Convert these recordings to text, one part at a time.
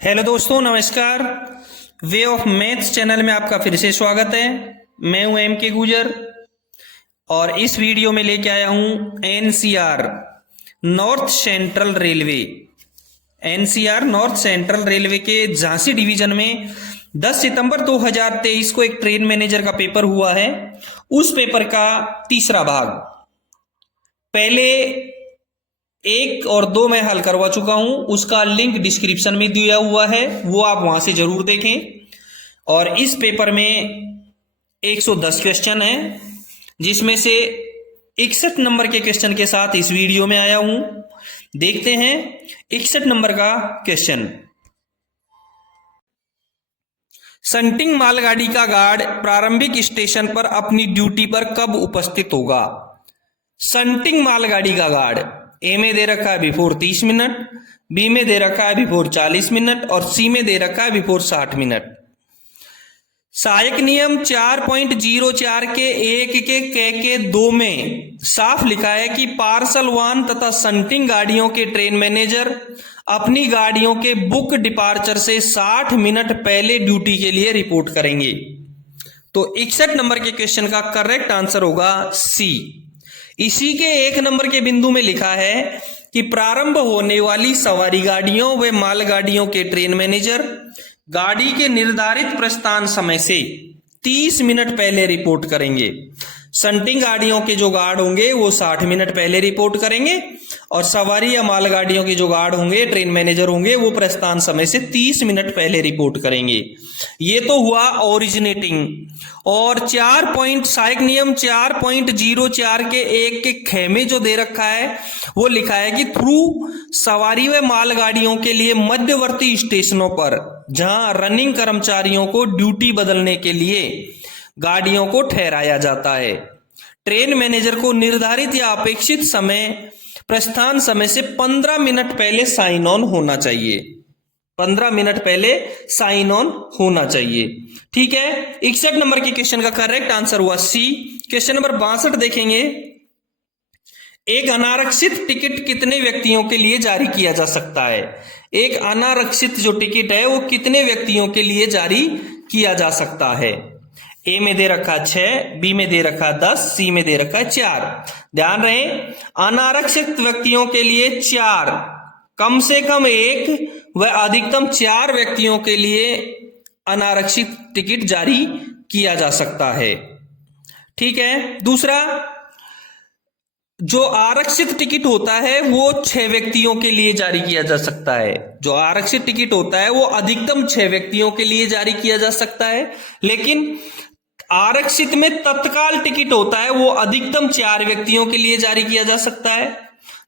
Hello दोस्तों, नमस्कार। Way of maths channel में आपका फिर से स्वागत है। मैं हूं एम के गुजर और इस वीडियो में लेके आया हूं NCR north central railway. NCR north central railway के झांसी डिवीजन में 10 सितंबर 2023 को एक ट्रेन मैनेजर का पेपर हुआ है। उस पेपर का तीसरा भाग, पहले 1 और 2 मैं हल करवा चुका हूं, उसका लिंक डिस्क्रिप्शन में दिया हुआ है, वो आप वहां से जरूर देखें। और इस पेपर में 110 क्वेश्चन है, जिसमें से 61 नंबर के क्वेश्चन के साथ इस वीडियो में आया हूं। देखते हैं 61 नंबर का क्वेश्चन। संटिंग मालगाड़ी का गार्ड प्रारंभिक स्टेशन पर अपनी ड्यूटी पर कब उपस्थित होगा? संटिंग मालगाड़ी का गार्ड ए में दे रखा है बिफोर 30 मिनट, बी में दे रखा है बिफोर 40 मिनट और सी में दे रखा है बिफोर 60 मिनट। सहायक नियम 4.04 के 1 के 2 में साफ लिखा है कि पार्सल वाहन तथा संटिंग गाड़ियों के ट्रेन मैनेजर अपनी गाड़ियों के बुक डिपार्चर से 60 मिनट पहले ड्यूटी के लिए रिपोर्ट करेंगे। तो 61 नंबर के क्वेश्चन का करेक्ट आंसर होगा सी। इसी के 1 नंबर के बिंदु में लिखा है कि प्रारंभ होने वाली सवारी गाड़ियों व मालगाड़ियों के ट्रेन मैनेजर गाड़ी के निर्धारित प्रस्थान समय से 30 मिनट पहले रिपोर्ट करेंगे। संटिंग गाड़ियों के जो गार्ड होंगे वो 60 मिनट पहले रिपोर्ट करेंगे और सवारी या मालगाड़ियों के जो गार्ड होंगे, ट्रेन मैनेजर होंगे, वो प्रस्थान समय से 30 मिनट पहले रिपोर्ट करेंगे। ये तो हुआ ओरिजिनेटिंग। और सहायक नियम 4.04 के 1 के ख में जो दे रखा है वो लिखा है कि थ्रू सवारी व मालगाड़ियों के लिए मध्यवर्ती स्टेशनों पर जहां रनिंग कर्मचारियों को ड्यूटी बदलने के लिए गाड़ियों को ठहराया जाता है, ट्रेन मैनेजर को निर्धारित या अपेक्षित समय प्रस्थान समय से 15 मिनट पहले साइन ऑन होना चाहिए। 15 मिनट पहले साइन ऑन होना चाहिए। ठीक है, 61 नंबर के क्वेश्चन का करेक्ट आंसर हुआ सी। क्वेश्चन नंबर 62 देखेंगे। एक अनारक्षित टिकट कितने व्यक्तियों के लिए जारी किया जा सकता है? एक अनारक्षित जो टिकट है वो कितने व्यक्तियों के लिए जारी किया जा सकता है? ए में दे रखा 6, बी में दे रखा 10, सी में दे रखा 4। ध्यान रहे, अनारक्षित व्यक्तियों के लिए 4, कम से कम 1 व अधिकतम 4 व्यक्तियों के लिए अनारक्षित टिकट जारी किया जा सकता है। ठीक है। दूसरा, जो आरक्षित टिकट होता है वो 6 व्यक्तियों के लिए जारी किया जा सकता है। जो आरक्षित टिकट होता है वो अधिकतम 6 व्यक्तियों के लिए जारी किया जा सकता है, लेकिन आरक्षित में तत्काल टिकट होता है वो अधिकतम 4 व्यक्तियों के लिए जारी किया जा सकता है।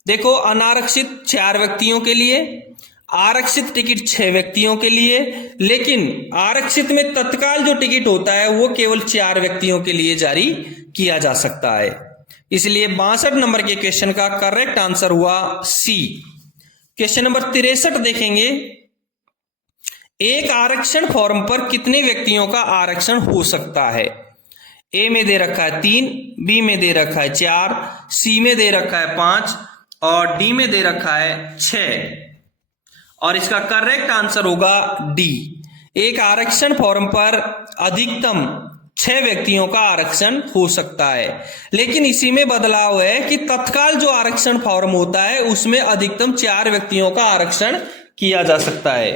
देखो, अनारक्षित 4 व्यक्तियों के लिए, आरक्षित टिकट 6 व्यक्तियों के लिए, लेकिन आरक्षित में तत्काल जो टिकट होता है वो केवल 4 व्यक्तियों के लिए जारी किया जा सकता है। इसलिए 62 नंबर के क्वेश्चन का करेक्ट आंसर हुआ सी। क्वेश्चन नंबर 63 देखेंगे। एक आरक्षण फॉर्म पर कितने व्यक्तियों का आरक्षण हो सकता है? ए में दे रखा है 3, बी में दे रखा है 4, सी में दे रखा है 5 और डी में दे रखा है 6। और इसका करेक्ट आंसर होगा डी। एक आरक्षण फॉर्म पर अधिकतम 6 व्यक्तियों का आरक्षण हो सकता है, लेकिन इसी में बदलाव है कि तत्काल जो आरक्षण फॉर्म होता है उसमें अधिकतम 4 व्यक्तियों का आरक्षण किया जा सकता है।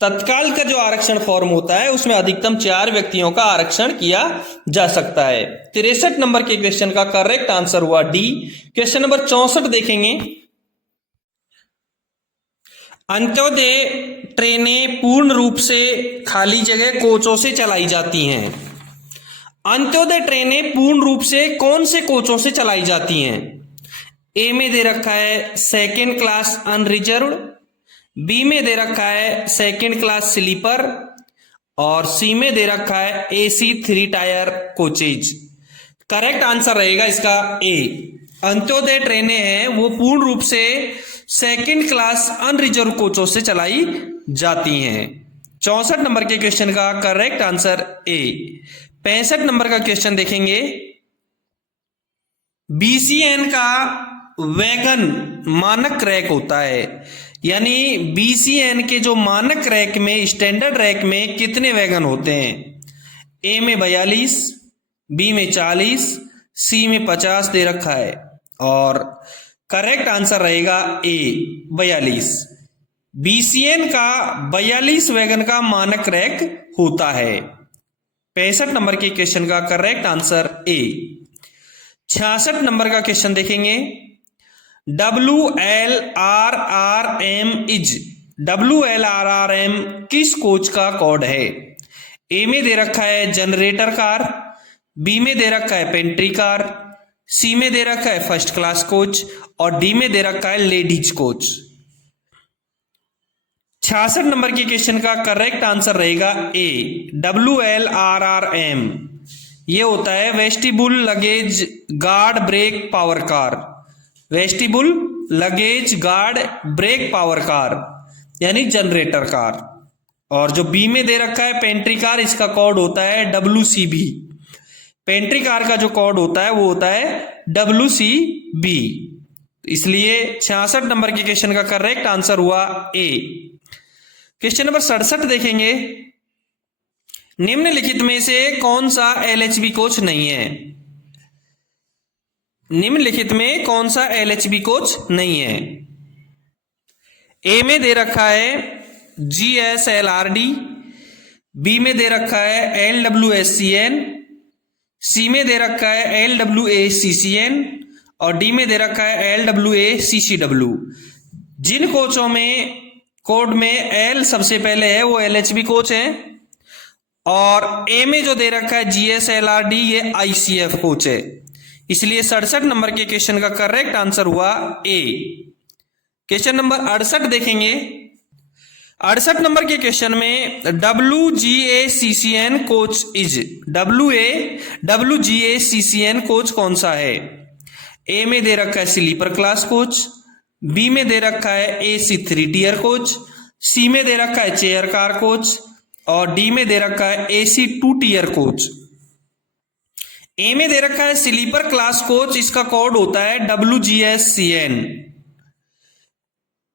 तत्काल का जो आरक्षण फॉर्म होता है उसमें अधिकतम 4 व्यक्तियों का आरक्षण किया जा सकता है। 63 नंबर के क्वेश्चन का करेक्ट आंसर हुआ डी। क्वेश्चन नंबर 64 देखेंगे। अंत्योदय ट्रेनें पूर्ण रूप से खाली जगह कोचों से चलाई जाती हैं। अंत्योदय ट्रेनें पूर्ण रूप से कौन से कोचों से चलाई जाती हैं? ए में दे रखा है सेकेंड क्लास अनरिजर्व्ड, बी में दे रखा है सेकेंड क्लास स्लीपर और सी में दे रखा है AC 3 tyre coaches. Correct answer रहेगा इसका ए। अंत्योदय ट्रेनें हैं वो पूर्ण रूप से सेकेंड क्लास अनरिजर्व कोचों से चलाई जाती हैं। 64 नंबर के क्वेश्चन का करेक्ट आंसर ए। 65 नंबर का क्वेश्चन देखेंगे। बीसीएन का वैगन मानक रैक होता है, यानी BCN के जो मानक रैक में, स्टैंडर्ड रैक में कितने वैगन होते हैं? ए में 42, बी में 40, सी में 50 दे रखा है और करेक्ट आंसर रहेगा ए 42। BCN का 42 वैगन का मानक रैक होता है। 65 नंबर के क्वेश्चन का करेक्ट आंसर ए। 66 नंबर का क्वेश्चन देखेंगे। WLRRM इज, WLRRM किस कोच का कोड है? ए में दे रखा है जनरेटर कार, बी में दे रखा है पेंट्री कार, सी में दे रखा है फर्स्ट क्लास कोच और डी में दे रखा है लेडीज कोच। 66 नंबर के क्वेश्चन का करेक्ट आंसर रहेगा ए WLRRM। ये होता है vestibule luggage guard brake power car, vestibule luggage guard brake power car यानी जनरेटर कार। और जो बी में दे रखा है पेंट्री कार, इसका कोड होता है WCB। पेंट्री कार का जो कोड होता है वो होता है WCB। इसलिए 66 नंबर के क्वेश्चन का करेक्ट आंसर हुआ ए। क्वेश्चन नंबर 67 देखेंगे। निम्नलिखित में से कौन सा LHB कोच नहीं है? निम्नलिखित में कौन सा LHB कोच नहीं है? ए में दे रखा है GSLRD, बी में दे रखा है LWSCN, सी में दे रखा है LWACCN और डी में दे रखा है LWACCW। जिन कोचों में कोड में L सबसे पहले है वो LHB कोच है और ए में जो दे रखा है GSLRD ये ICF कोच है। इसलिए 67 नंबर के क्वेश्चन का करेक्ट आंसर हुआ ए। क्वेश्चन नंबर 68 देखेंगे। 68 नंबर के क्वेश्चन में WGACCN coach is, WGACCN coach कौन सा है? ए में दे रखा है स्लीपर क्लास कोच, बी में दे रखा है AC 3 टियर कोच, सी में दे रखा है चेयर कार कोच और डी में दे रखा है AC 2 टियर कोच। ए में दे रखा है स्लीपर क्लास कोच, इसका कोड होता है WGSCN।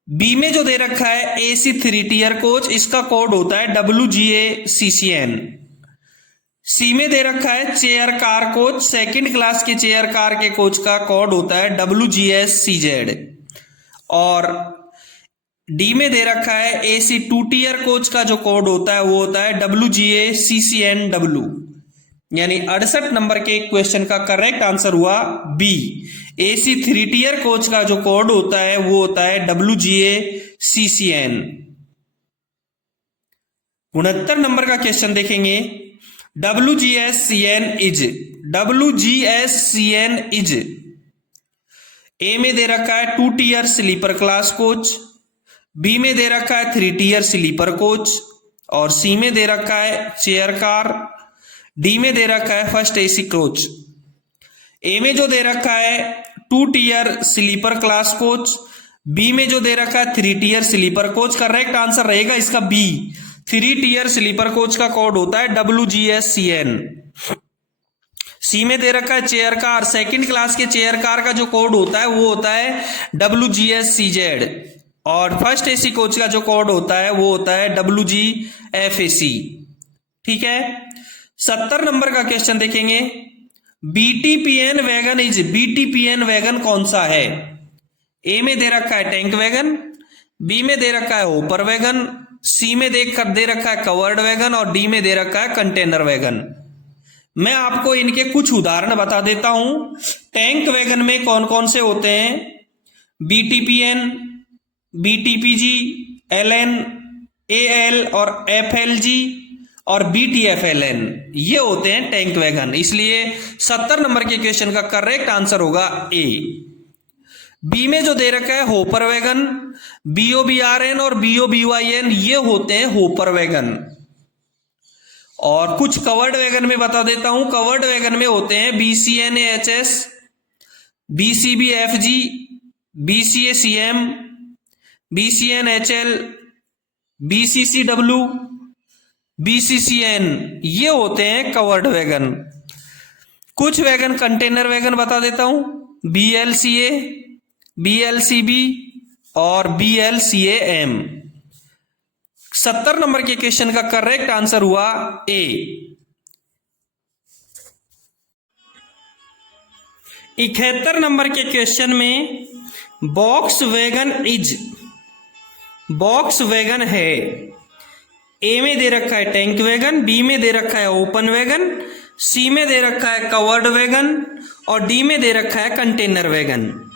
बी में जो दे रखा है AC 3 टियर कोच, इसका कोड होता है WGACCN। सी में दे रखा है chair car coach, second class के चेयर कार के कोच का कोड होता है WGSCZ और डी में दे रखा है AC 2 टियर कोच का जो कोड होता है वो होता है WGACCNW। यानी 68 नंबर के क्वेश्चन का करेक्ट आंसर हुआ बी। AC 3 टियर कोच का जो कोड होता है वो होता है WGACCN। 69 नंबर का क्वेश्चन देखेंगे। WGSCN इज, ए में दे रखा है 2 tier sleeper class coach, B में दे रखा है 3 टियर स्लीपर कोच और सी में दे रखा है चेयर कार, डी में दे रखा है फर्स्ट AC कोच। ए में जो दे रखा है 2 tier sleeper class coach, B में जो दे रखा है 3 tier sleeper coach. Correct answer रहेगा इसका बी। 3 टियर स्लीपर कोच का कोड होता है WGSCN। सी में दे रखा है चेयर कार, सेकंड क्लास के चेयर कार का जो कोड होता है वो होता है WGSCZ और फर्स्ट AC कोच का जो कोड होता है वो होता है WGFAC। ठीक है। 70 नंबर का क्वेश्चन देखेंगे। BTPN वैगन कौन सा है? ए में दे रखा है टैंक वैगन, बी में दे रखा है होपर वैगन, सी में दे रखा है कवर्ड वैगन और डी में दे रखा है कंटेनर वैगन। मैं आपको इनके कुछ उदाहरण बता देता हूं। टैंक वैगन में कौन कौन से होते हैं? BTPN, BTPG, LN, AL और FLG और BTFLN, ये होते हैं टैंक वैगन। इसलिए 70 नंबर के क्वेश्चन का करेक्ट आंसर होगा ए। बी में जो दे रखा है होपर वैगन, BOBRN और BOBYN, ये होते हैं होपर वैगन। और कुछ कवर्ड वैगन में बता देता हूं। कवर्ड वैगन में होते हैं BCNAHS, BCBFG, BCACM, BCNHL, BCCW, BCCN, ये होते हैं कवर्ड वैगन। कुछ वैगन कंटेनर वैगन बता देता हूं। BLCA, BLCB, और BLCAM। 70 नंबर के क्वेश्चन का करेक्ट आंसर हुआ ए। 71 नंबर के क्वेश्चन में बॉक्स वैगन है। ए में दे रखा है टैंक वैगन, बी में दे रखा है ओपन वैगन, सी में दे रखा है कवर्ड वैगन और डी में दे रखा है कंटेनर वैगन।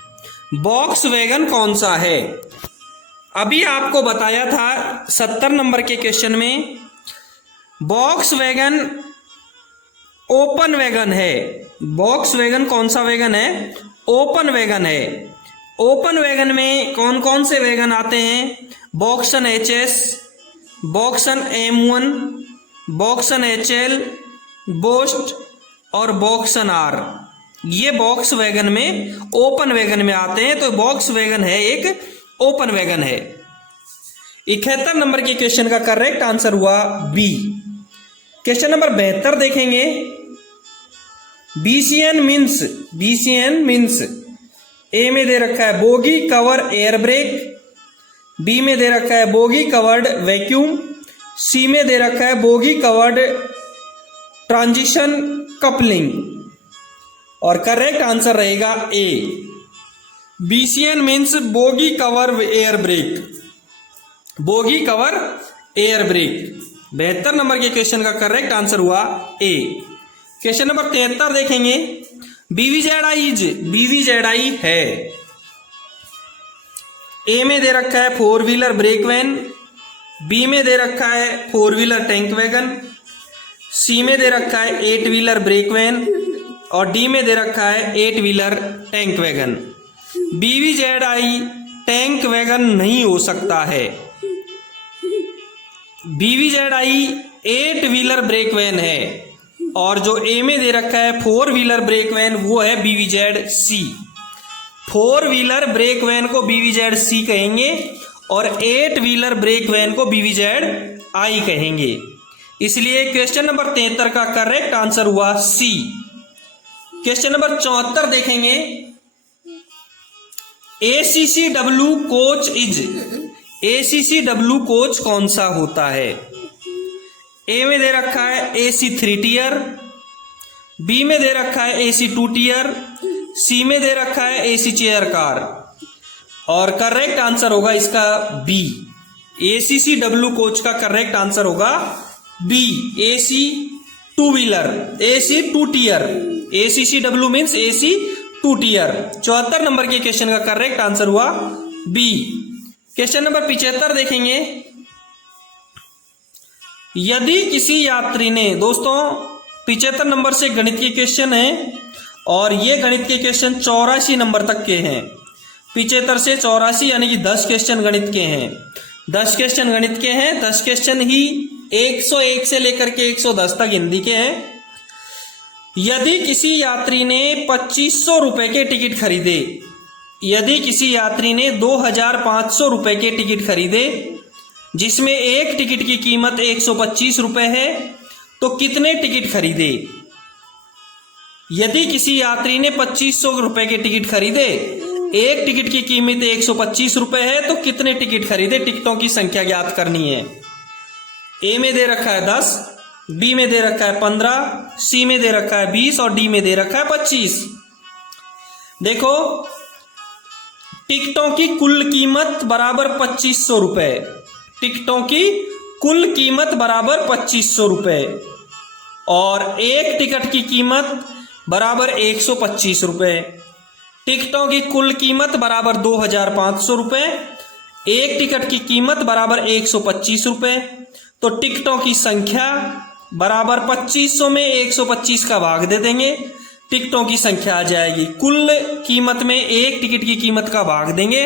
बॉक्स वैगन कौन सा है? अभी आपको बताया था 70 नंबर के क्वेश्चन में बॉक्स वैगन ओपन वैगन है। बॉक्स वैगन कौन सा वैगन है? ओपन वैगन है। ओपन वैगन में कौन कौन से वैगन आते हैं? BOXN HS, BOXN M1, BOXN HL, boast और बॉक्सन R। ये बॉक्स वैगन में ओपन वैगन में आते हैं, तो बॉक्स वैगन है एक ओपन वैगन है। 71 नंबर के क्वेश्चन का करेक्ट आंसर हुआ बी। क्वेश्चन नंबर 72 देखेंगे। BCN मीन्स ए में दे रखा है bogie cover air brake, B में दे रखा है बोगी कवर्ड वैक्यूम, सी में दे रखा है बोगी कवर्ड ट्रांजिशन कपलिंग और करेक्ट आंसर रहेगा ए। BCN means bogie cover air break, bogie cover air break. 72 number के क्वेश्चन का करेक्ट आंसर हुआ ए। क्वेश्चन नंबर 73 देखेंगे। BVZI है। ए में दे रखा है 4 व्हीलर ब्रेक वैन, बी में दे रखा है 4 व्हीलर टैंक वैगन, सी में दे रखा है 8 व्हीलर ब्रेक वैन और डी में दे रखा है 8 wheeler tank wagon. BVZI tank wagon नहीं हो सकता है। BVZI 8 व्हीलर ब्रेक वैन है और जो ए में दे रखा है 4 व्हीलर ब्रेक वैन वो है BVZC। 4 व्हीलर ब्रेक वैन को BVZC कहेंगे और 8 व्हीलर ब्रेक वैन को BVZI कहेंगे। इसलिए क्वेश्चन नंबर 73 का करेक्ट आंसर हुआ सी। क्वेश्चन नंबर 74 देखेंगे। ACCW कोच कौन सा होता है? ए में दे रखा है AC 3 टियर, बी में दे रखा है AC 2 टियर, सी में दे रखा है AC चेयर कार और करेक्ट आंसर होगा इसका बी। ACCW कोच का करेक्ट आंसर होगा B, AC 2 wheeler, AC 2 tier. ACCW means AC 2 tier. 74 number के क्वेश्चन का करेक्ट आंसर हुआ बी। क्वेश्चन नंबर 75 देखेंगे। यदि किसी यात्री ने, दोस्तों 75 नंबर से गणित के क्वेश्चन है और ये गणित के क्वेश्चन 84 नंबर तक के हैं। 75 से 84 यानी कि 10 क्वेश्चन गणित के हैं। 10 क्वेश्चन गणित के हैं, 10 क्वेश्चन ही 101 से लेकर के 110 तक हिंदी के हैं। यदि किसी यात्री ने 2500 रुपए के टिकट खरीदे, यदि किसी यात्री ने 2500 रुपए के टिकट खरीदे जिसमें एक टिकट की कीमत 125 रुपए है, तो कितने टिकट खरीदे? यदि किसी यात्री ने 2500 रुपए के टिकट खरीदे, एक टिकट की कीमत 125 रुपए है, तो कितने टिकट खरीदे? टिकटों की संख्या ज्ञात करनी है। ए में दे रखा है 10, बी में दे रखा है 15, सी में दे रखा है 20 और डी में दे रखा है 25। देखो, टिकटों की कुल कीमत बराबर 2500 रुपए, टिकटों की कुल कीमत बराबर 2500 रुपए और एक टिकट की कीमत बराबर 125 रुपए। टिकटों की कुल कीमत बराबर 2500 रुपए, एक टिकट की कीमत बराबर 125 रुपए। तो टिकटों की संख्या बराबर 2500 में 125 का भाग दे देंगे, टिकटों की संख्या आ जाएगी। कुल कीमत में एक टिकट की कीमत का भाग देंगे,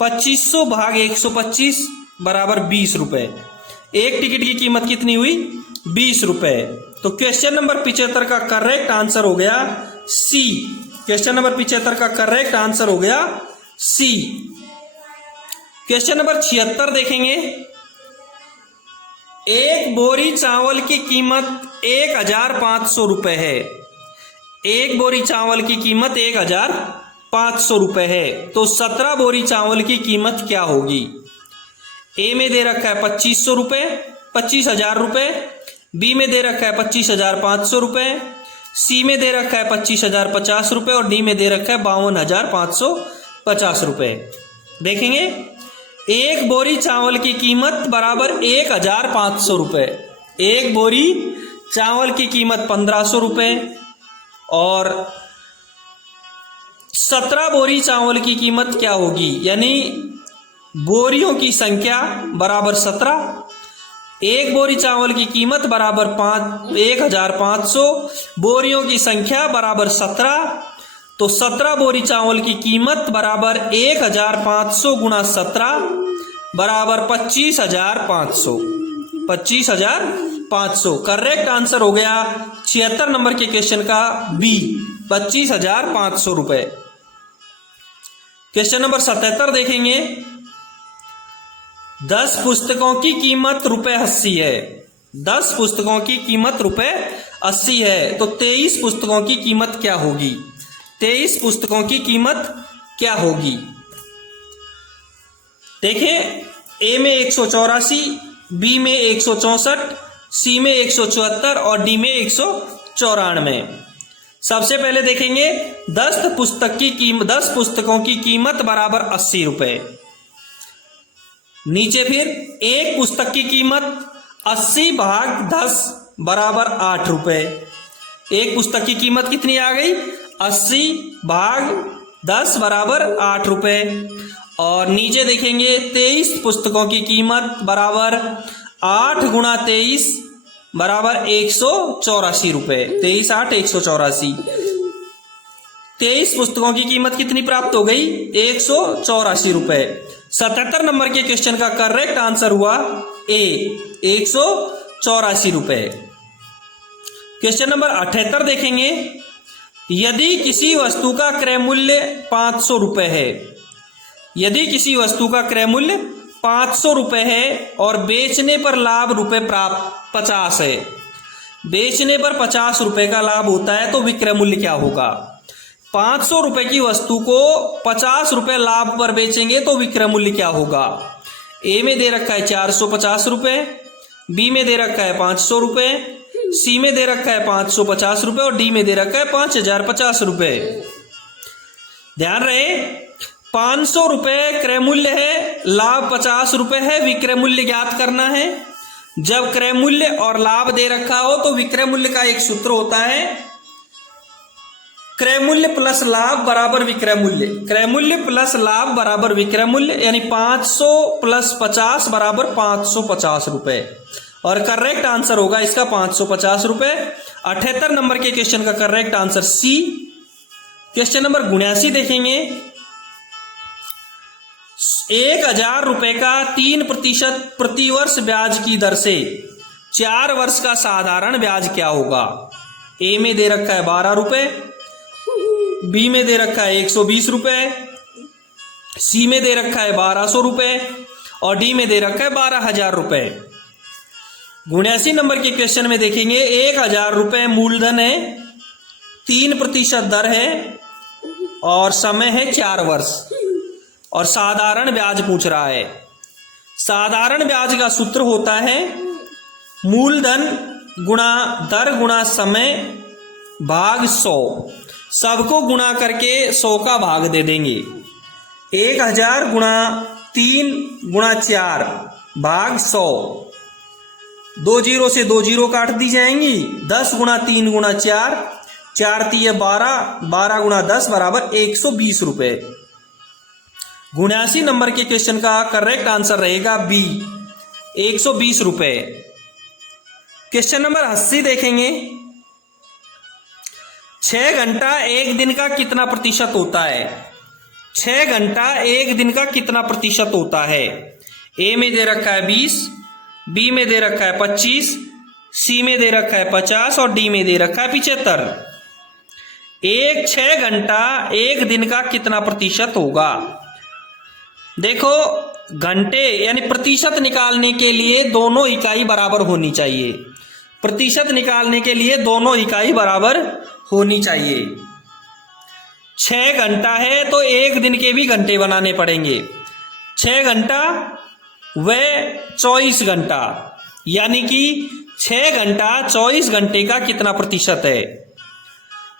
2500 भाग 125 बराबर 20 रुपए। एक टिकट की कीमत कितनी हुई? 20 रुपए। तो क्वेश्चन नंबर 75 का करेक्ट आंसर हो गया सी। क्वेश्चन नंबर 75 का करेक्ट आंसर हो गया सी। क्वेश्चन नंबर 76 देखेंगे। एक बोरी चावल की कीमत 1500 रुपए है। एक बोरी चावल की कीमत 1500 500 रुपए है, तो 17 बोरी चावल की कीमत क्या होगी? ए में दे रखा है 2500 रुपए, 25,000 रुपए, बी में दे रखा है 25,500 रुपए, सी में दे रखा है 25,050 रुपए और डी में दे रखा है 52,550 रुपए। देखेंगे, एक बोरी चावल की कीमत बराबर 1,500 रुपए, एक बोरी चावल की कीमत 1,500 रुपए और 17 बोरी चावल की कीमत क्या होगी? यानी बोरियों की संख्या बराबर 17, एक बोरी चावल की कीमत बराबर 1,500, बोरियों की संख्या बराबर 17, तो 17 बोरी चावल की कीमत बराबर 1,500 गुणा 17 बराबर 25,500, 25,500। करेक्ट आंसर हो गया 76 नंबर के क्वेश्चन का बी, 25,500 रुपए। क्वेश्चन नंबर 77 देखेंगे, 10 पुस्तकों की कीमत ₹80 है, 10 पुस्तकों की कीमत ₹80 है, तो 23 पुस्तकों की कीमत क्या होगी? 23 पुस्तकों की कीमत क्या होगी? देखें, ए में 184, बी में 164, सी में 174 और डी में 194। सबसे पहले देखेंगे 10 पुस्तकों की कीमत बराबर 80 रुपए। नीचे फिर एक पुस्तक की कीमत 80 भाग 10 बराबर 8 रुपए। एक पुस्तक की कीमत कितनी आ गई? 80 भाग 10 बराबर 8 रुपए। और नीचे देखेंगे 23 पुस्तकों की कीमत बराबर 8 गुणा 23 बराबर 184 रुपए। 23 8 184। 23 पुस्तकों की कीमत कितनी प्राप्त हो गई? 184 रुपए। 77 नंबर के क्वेश्चन का करेक्ट आंसर हुआ ए, 184 रुपए। क्वेश्चन नंबर 78 देखेंगे, यदि किसी वस्तु का क्रय मूल्य 500 रुपए है, यदि किसी वस्तु का क्रय मूल्य 500 रुपए है और बेचने पर लाभ रुपए प्राप्त 50 है, बेचने पर 50 रुपए का लाभ होता है, तो विक्रय मूल्य क्या होगा? 500 रुपए की वस्तु को 50 रुपए लाभ पर बेचेंगे तो विक्रय मूल्य क्या होगा? ए में दे रखा है 450 रुपए, बी में दे रखा है 500 रुपए, सी में दे रखा है 550 रुपए और डी में दे रखा है 5,050 रुपए। ध्यान रहे, 500 रुपए क्रय मूल्य है, लाभ 50 रुपए है, विक्रय मूल्य ज्ञात करना है। जब क्रय मूल्य और लाभ दे रखा हो तो विक्रय मूल्य का एक सूत्र होता है, क्रय मूल्य प्लस लाभ बराबर विक्रय मूल्य, क्रय मूल्य प्लस लाभ बराबर विक्रय मूल्य, यानी 500 प्लस 50 बराबर 550 रुपए। और करेक्ट आंसर होगा इसका 550 रुपए। 78 नंबर के क्वेश्चन का correct answer C. Question number 79 देखेंगे, 1,000 रुपए का 3% प्रतिवर्ष ब्याज की दर से 4 वर्ष का साधारण ब्याज क्या होगा? ए में दे रखा है 12 रुपए, बी में दे रखा है 120 रुपए, सी में दे रखा है 1200 रुपए और डी में दे रखा है 12,000 रुपए। 79 नंबर के क्वेश्चन में देखेंगे, 1,000 रुपए मूलधन है, 3% दर है और समय है 4 वर्ष और साधारण ब्याज पूछ रहा है। साधारण ब्याज का सूत्र होता है मूलधन गुणा दर गुणा समय भाग 100। सबको गुणा करके 100 का भाग दे देंगे। 1,000 गुणा 3 गुणा 4 भाग 100। 2 जीरो से 2 जीरो काट दी जाएंगी। 10 गुणा 3 गुणा 4, 4 3 12, 12 गुणा 10 बराबर 120 रुपए। 79 नंबर के क्वेश्चन का करेक्ट आंसर रहेगा बी, 120 रुपए। क्वेश्चन नंबर 80 देखेंगे, 6 घंटा एक दिन का कितना प्रतिशत होता है? 6 घंटा एक दिन का कितना प्रतिशत होता है? ए में दे रखा है 20, बी में दे रखा है 25, सी में दे रखा है 50 और डी में दे रखा है 75। 6 घंटा एक दिन का कितना प्रतिशत होगा? देखो, घंटे यानी प्रतिशत निकालने के लिए दोनों इकाई बराबर होनी चाहिए। प्रतिशत निकालने के लिए दोनों इकाई बराबर होनी चाहिए। 6 घंटा है तो एक दिन के भी घंटे बनाने पड़ेंगे। 6 घंटा व 24 घंटा, यानी कि 6 घंटा 24 घंटे का कितना प्रतिशत है?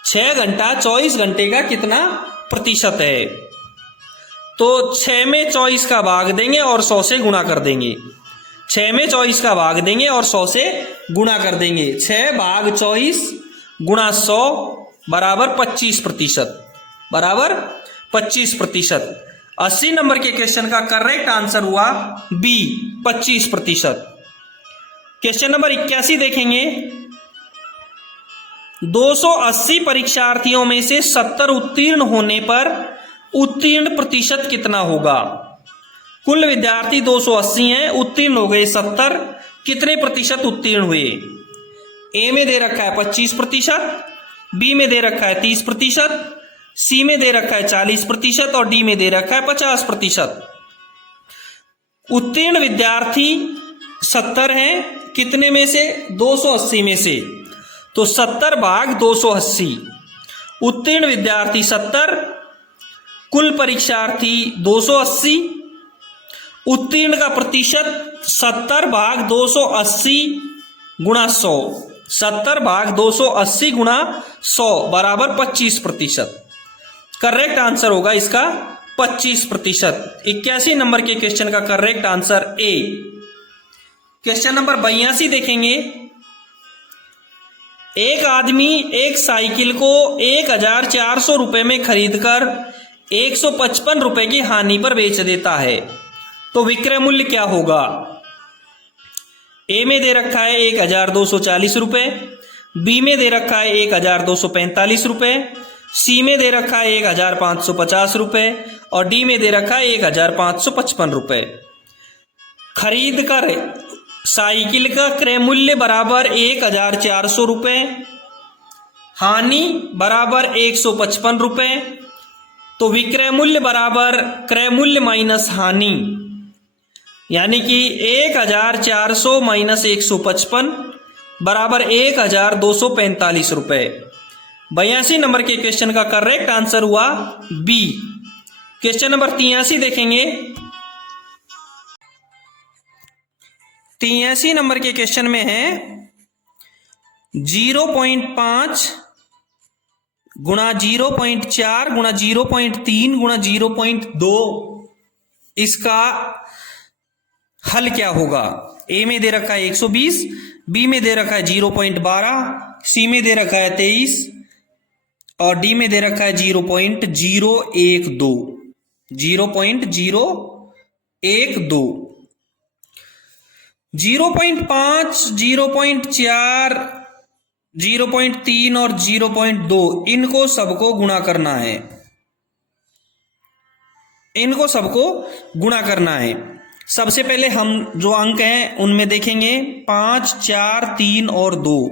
6 घंटा 24 घंटे का कितना प्रतिशत है? तो 6 में 24 का भाग देंगे और 100 से गुणा कर देंगे। 6 में 24 का भाग देंगे और 100 से गुणा कर देंगे। 6 भाग 24 गुणा 100 बराबर 25%, बराबर 25%। 80 नंबर के क्वेश्चन का करेक्ट आंसर हुआ बी, 25%। क्वेश्चन नंबर 81 देखेंगे। 280 परीक्षार्थियों में से 70 उत्तीर्ण होने पर उत्तीर्ण प्रतिशत कितना होगा? कुल विद्यार्थी 280 हैं, उत्तीर्ण हो गए 70, कितने प्रतिशत उत्तीर्ण हुए? ए में दे रखा है 25%, बी में दे रखा है 30%, सी में दे रखा है 40% और डी में दे रखा है 50%। उत्तीर्ण विद्यार्थी 70 हैं, कितने में से? 280 में से। तो 70 भाग 280, उत्तीर्ण विद्यार्थी 70, कुल परीक्षार्थी 280, उत्तीर्ण का प्रतिशत 70 भाग 280 गुणा 100, 70 भाग 280 गुणा 100 बराबर 25%। करेक्ट आंसर होगा इसका 25%। 81 नंबर के क्वेश्चन का correct answer A. Question number 82 देखेंगे। एक आदमी एक साइकिल को 1400 रुपए में खरीदकर 155 रुपए की हानि पर बेच देता है, तो विक्रय मूल्य क्या होगा? ए में दे रखा है 1240 रुपए, बी में दे रखा है 1245 रुपए, सी में दे रखा है 1550 रुपए और डी में दे रखा है 1555 रुपए। खरीद कर साइकिल का क्रय मूल्य बराबर 1400 रुपए, हानि बराबर 155 रुपए, तो विक्रय मूल्य बराबर क्रय मूल्य माइनस हानि, यानी कि 1400 माइनस 155 बराबर 1245 रुपए। 82 नंबर के क्वेश्चन का करेक्ट आंसर हुआ बी। क्वेश्चन नंबर 83 देखेंगे। 83 नंबर के क्वेश्चन में है 0.5 गुणा 0.4 गुणा 0.3 गुणा 0.2, इसका हल क्या होगा? ए में दे रखा है 120, बी में दे रखा है 0.12, सी में दे रखा है 23 और डी में दे रखा है 0.012, 0.012। 0.5, 0.4, 0.3 और 0.2 इनको सबको गुणा करना है, इनको सबको गुणा करना है। सबसे पहले हम जो अंक हैं उनमें देखेंगे 5, 4, 3 और 2।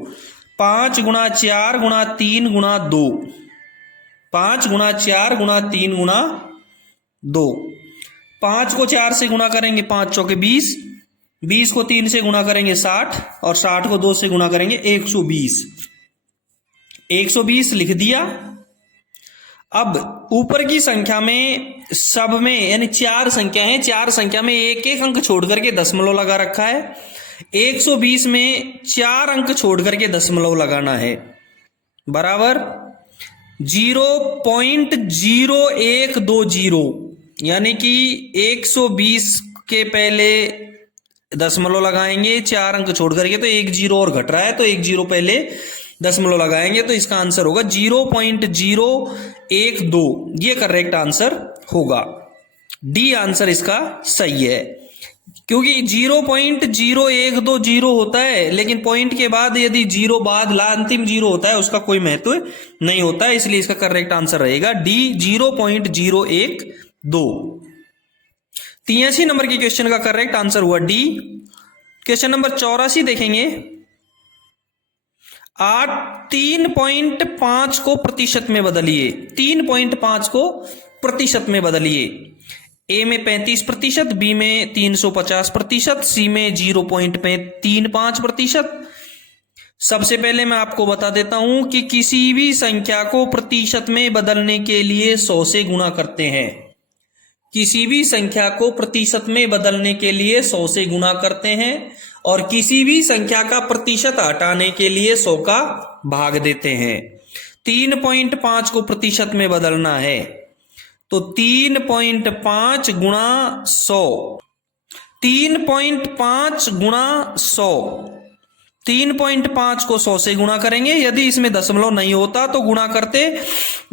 5 गुणा 4 गुणा 3 गुणा 2, 5 गुणा 4 गुणा 3 गुणा 2। 5 को 4 से गुणा करेंगे 5 चौके 20, 20 को 3 से गुणा करेंगे 60 और 60 को 2 से गुणा करेंगे 120। 120 लिख दिया। अब ऊपर की संख्या में सब में यानी 4 संख्या है, 4 संख्या में एक एक अंक छोड़ करके दशमलव लगा रखा है। 120 में 4 अंक छोड़ करके दशमलव लगाना है, बराबर 0.0120, यानी कि 120 के पहले दशमलव लगाएंगे 4 अंक छोड़ करके, तो 1 जीरो और घट रहा है तो 1 जीरो पहले दशमलव लगाएंगे, तो इसका आंसर होगा 0.012। ये करेक्ट आंसर होगा, डी आंसर इसका सही है। क्योंकि 0.0120 होता है, लेकिन पॉइंट के बाद यदि जीरो बाद ला अंतिम जीरो होता है उसका कोई महत्व नहीं होता है, इसलिए इसका करेक्ट आंसर रहेगा डी, 0.012। 83 नंबर के क्वेश्चन का करेक्ट आंसर हुआ डी। क्वेश्चन नंबर 84 देखेंगे। 3.5 को प्रतिशत में बदलिए, 3.5 को प्रतिशत में बदलिए। ए में 35%, बी में 350%, सी में 0.35%, सबसे पहले मैं आपको बता देता हूं कि किसी भी संख्या को प्रतिशत में बदलने के लिए 100 से गुणा करते हैं। किसी भी संख्या को प्रतिशत में बदलने के लिए 100 से गुणा करते हैं और किसी भी संख्या का प्रतिशत हटाने के लिए 100 का भाग देते हैं। 3.5 को प्रतिशत में बदलना है तो 3.5 गुणा 100, 3.5 गुणा 100, 3.5 को 100 से गुणा करेंगे। यदि इसमें दशमलव नहीं होता तो गुणा करते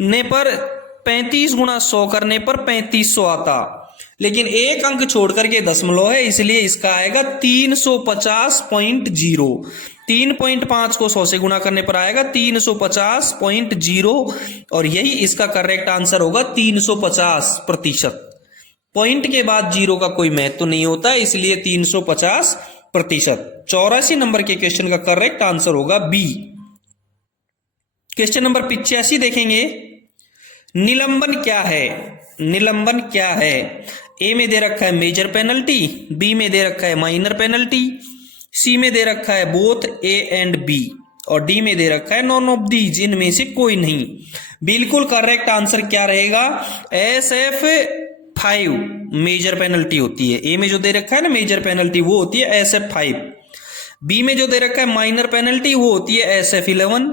ने पर 35 गुणा 100 करने पर 3500 आता, लेकिन एक अंक छोड़ करके दशमलव है इसलिए इसका आएगा 350.0। 3.5 को 100 से गुणा करने पर आएगा 350.0 और यही इसका करेक्ट आंसर होगा 350%। पॉइंट के बाद जीरो का कोई महत्व तो नहीं होता इसलिए 350%। 84 नंबर के क्वेश्चन का करेक्ट आंसर होगा बी। क्वेश्चन नंबर 85 देखेंगे। निलंबन क्या है? निलंबन क्या है? ए में दे रखा है मेजर पेनल्टी, बी में दे रखा है माइनर पेनल्टी, सी में दे रखा है बोथ ए एंड बी और डी में दे रखा है नॉन ऑफ दीज, इनमें से कोई नहीं। बिल्कुल करेक्ट आंसर क्या रहेगा? SF5 मेजर पेनल्टी होती है। ए में जो दे रखा है ना मेजर पेनल्टी वो होती है SF5। बी में जो दे रखा है माइनर पेनल्टी वो होती है SF11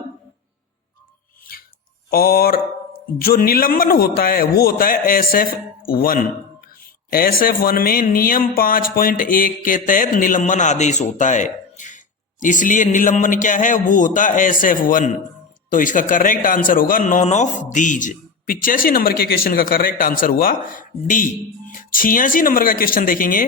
और जो निलंबन होता है वो होता है SF1। SF1 में नियम 5.1 के तहत निलंबन आदेश होता है इसलिए निलंबन क्या है? वो होता है SF1। तो इसका करेक्ट आंसर होगा नॉन ऑफ दीज। 85 नंबर के क्वेश्चन का करेक्ट आंसर हुआ डी। 86 नंबर का क्वेश्चन देखेंगे।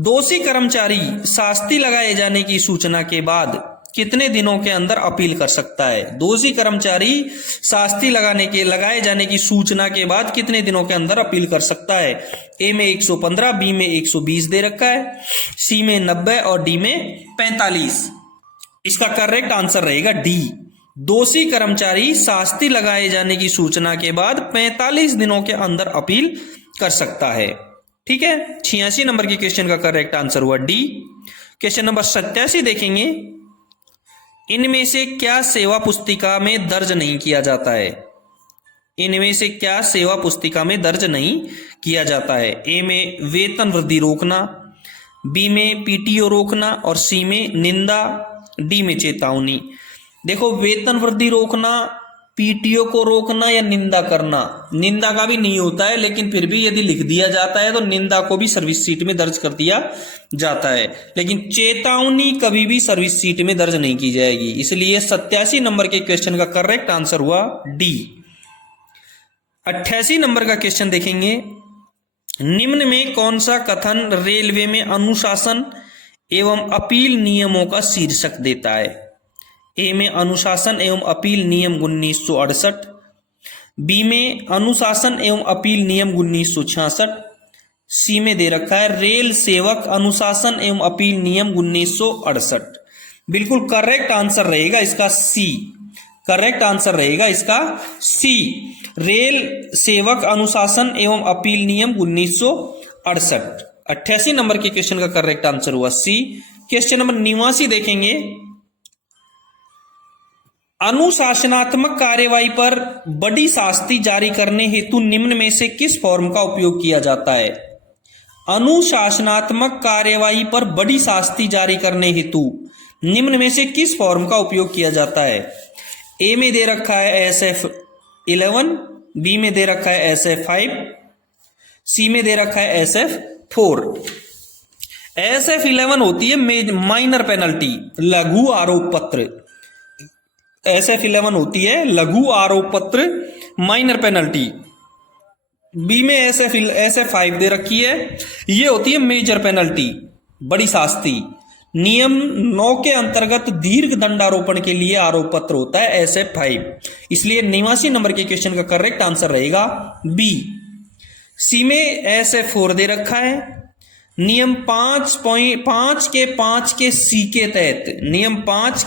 दोषी कर्मचारी शास्ति लगाए जाने की सूचना के बाद कितने दिनों के अंदर अपील कर सकता है? दोषी कर्मचारी शास्ति लगाए जाने की सूचना के बाद कितने दिनों के अंदर अपील कर सकता है? ए में 115, बी में 120 दे रखा है, सी में 90 और डी में 45। इसका करेक्ट आंसर रहेगा डी। दोषी कर्मचारी शास्ति लगाए जाने की सूचना के बाद 45 दिनों के अंदर अपील कर सकता है। ठीक है, 86 नंबर के क्वेश्चन का करेक्ट आंसर हुआ डी। क्वेश्चन नंबर 87 देखेंगे। इनमें से क्या सेवा पुस्तिका में दर्ज नहीं किया जाता है? इनमें से क्या सेवा पुस्तिका में दर्ज नहीं किया जाता है? ए में वेतन वृद्धि रोकना, बी में PTO रोकना और सी में निंदा, डी में चेतावनी। देखो, वेतन वृद्धि रोकना, PTO को रोकना या निंदा करना, निंदा का भी नहीं होता है लेकिन फिर भी यदि लिख दिया जाता है तो निंदा को भी सर्विस शीट में दर्ज कर दिया जाता है, लेकिन चेतावनी कभी भी सर्विस शीट में दर्ज नहीं की जाएगी। इसलिए 87 नंबर के क्वेश्चन का करेक्ट आंसर हुआ डी। 88 नंबर का क्वेश्चन देखेंगे। निम्न में कौन सा कथन रेलवे में अनुशासन एवं अपील नियमों का शीर्षक देता है? ए में अनुशासन एवं अपील नियम 1968, बी में अनुशासन एवं अपील नियम 1966, सी में दे रखा है रेल सेवक अनुशासन एवं अपील नियम 1968। बिल्कुल करेक्ट आंसर रहेगा इसका सी। करेक्ट आंसर रहेगा इसका सी, रेल सेवक अनुशासन एवं अपील नियम 1968। 88 नंबर के क्वेश्चन का करेक्ट आंसर हुआ सी। क्वेश्चन नंबर 89 देखेंगे। अनुशासनात्मक कार्यवाही पर बड़ी शास्ति जारी करने हेतु निम्न में से किस फॉर्म का उपयोग किया जाता है? अनुशासनात्मक कार्यवाही पर बड़ी शास्ति जारी करने हेतु निम्न में से किस फॉर्म का उपयोग किया जाता है? ए में दे रखा है SF11, बी में दे रखा है SF5, सी में दे रखा है SF4। SF11 होती है माइनर पेनल्टी, लघु आरोप पत्र। SF11 होती है लघु आरोप पत्र, माइनर पेनल्टी। बी में SF5 दे रखी है, ये होती है मेजर पेनल्टी, बड़ी शास्ति। नियम 9 के अंतर्गत दीर्घ दंडारोपण के लिए आरोप पत्र होता है SF5। इसलिए 89 नंबर के क्वेश्चन का करेक्ट आंसर रहेगा बी। सी में SF4 दे रखा है। नियम 5 के सी के तहत, नियम 5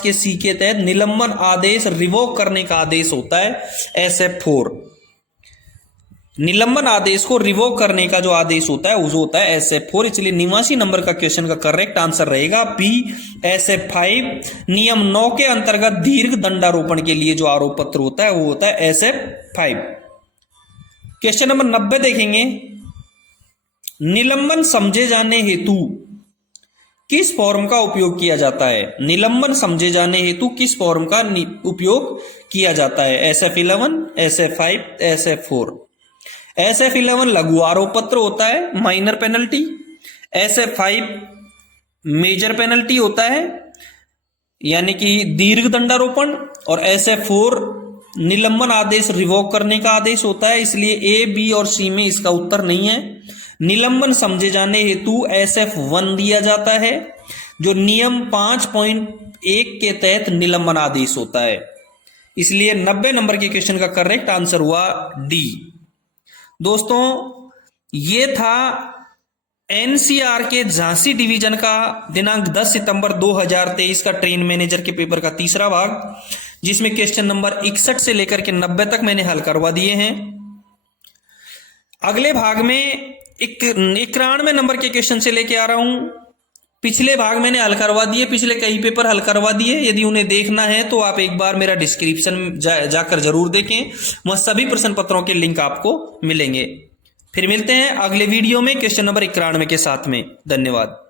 के सी के तहत निलंबन आदेश रिवोक करने का आदेश होता है SF4। निलंबन आदेश को रिवोक करने का जो आदेश होता है वो होता है SF4। इसलिए 89 नंबर का क्वेश्चन का करेक्ट आंसर रहेगा बी SF5। नियम 9 के अंतर्गत दीर्घ दंडारोपण के लिए जो आरोप पत्र होता है वो होता है SF5। क्वेश्चन नंबर 90 देखेंगे, निलंबन समझे जाने हेतु किस फॉर्म का उपयोग किया जाता है? निलंबन समझे जाने हेतु किस फॉर्म का उपयोग किया जाता है? SF11, SF5, SF4। SF11 लघु आरोप पत्र होता है, minor penalty. SF5 major penalty होता है, यानी कि दीर्घ दंडारोपण। और SF4 निलंबन आदेश रिवोक करने का आदेश होता है। इसलिए A, B और C में इसका उत्तर नहीं है। निलंबन समझे जाने हेतु SF1 दिया जाता है, जो नियम 5.1 के तहत निलंबन आदेश होता है। इसलिए 90 नंबर के क्वेश्चन का करेक्ट आंसर हुआ डी। दोस्तों, ये था NCR के झांसी डिवीजन का दिनांक 10 सितंबर 2023 का ट्रेन मैनेजर के पेपर का तीसरा भाग, जिसमें क्वेश्चन नंबर 61 से लेकर के 90 तक मैंने हल करवा दिए हैं। अगले भाग में 91 नंबर के क्वेश्चन से लेके आ रहा हूं। पिछले भाग मैंने हल करवा दिए, पिछले कई पेपर हल करवा दिए। यदि उन्हें देखना है तो आप एक बार मेरा डिस्क्रिप्शन में जाकर जरूर देखें, वह सभी प्रश्न पत्रों के लिंक आपको मिलेंगे। फिर मिलते हैं अगले वीडियो में क्वेश्चन नंबर 91 के साथ में। धन्यवाद।